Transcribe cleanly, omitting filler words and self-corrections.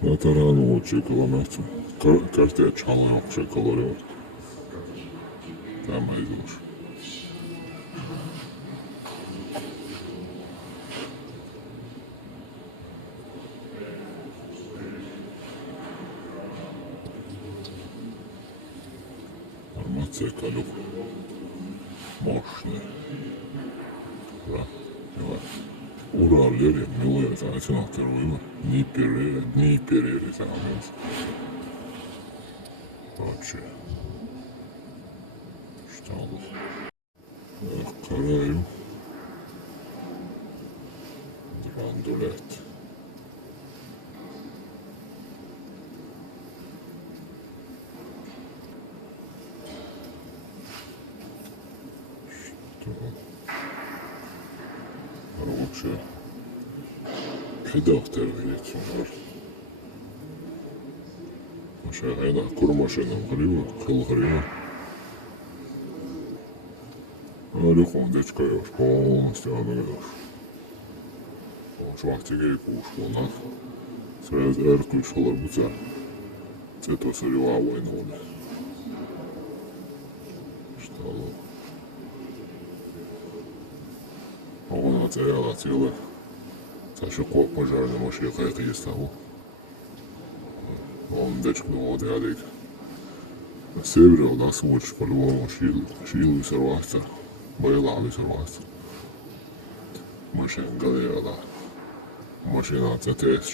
Это рано очень километр. Карте чалы вообще колорит. Там идешь. Армация калюк. Мощная. Да. Уралleri milloin sen otteluilla Dniperillä saamis. Вообще. Что он? Karayım. Drandulet. Что? Вообще. Доктор видите, машина, курмашина грива, хилгрива. Алюхом дечкаешь, полностью отдаешь. Швахтиге и пушку, сразу эртушала буца. Это сырьевая война. Что? Он оцелял целое. Саша коп пожарный машина какая-то есть того. Он дечку вот рядик. На севере у нас лучше по-любому шилу сорваться. Бойлами сорваться. Машина галера, да. Машина ЦТС,